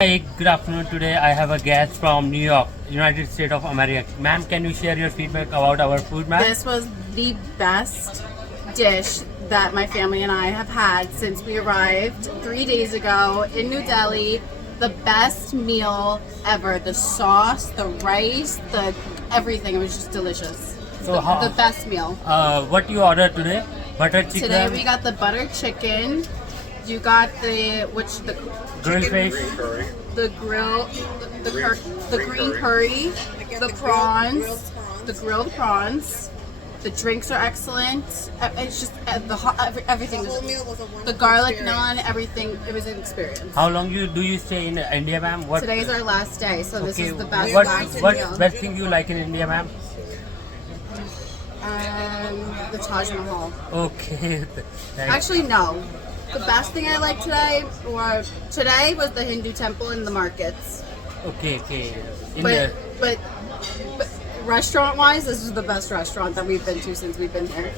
Hi, good afternoon. Today I have a guest from New York, United States of America. Ma'am, can you share your feedback about our food, ma'am? This was the best dish that my family and I have had since we arrived 3 days ago in New Delhi. The best meal ever. The sauce, the rice, the everything. It was just delicious. So the, how- the best meal. What you ordered today? Butter chicken, Today we got the butter chicken. You got the grilled fish. the grill, the green curry, the prawns, the grilled prawns. The drinks are excellent. It's just everything. The whole meal was a wonderful The garlic experience. naan, everything. It was an experience. How long do you stay in India, ma'am? What? Today is our last day, so this Okay. is the best What last what meal. best thing you like in India, ma'am? The Taj Mahal. Okay. Thanks. Actually, no. The best thing I liked today was the Hindu temple and the markets. Okay. But restaurant-wise, this is the best restaurant that we've been to since we've been here.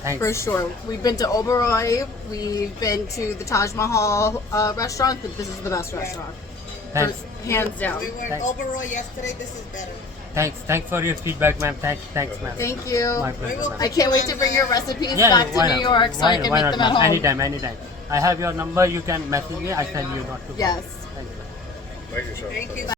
Thanks. For sure. We've been to Oberoi, we've been to the Taj Mahal restaurant, but this is the best restaurant. Thanks. Hands down. We were in Thanks. Oberoi yesterday. This is better. Thanks for your feedback, ma'am. Thanks, ma'am. Thank you. My pleasure, ma'am. I can't wait to bring your recipes Yeah, back to why New not? York so I can Why make not, them at ma'am? home. Anytime. I have your number. You can message me. I send you not to. Yes. Thank you. Thank you.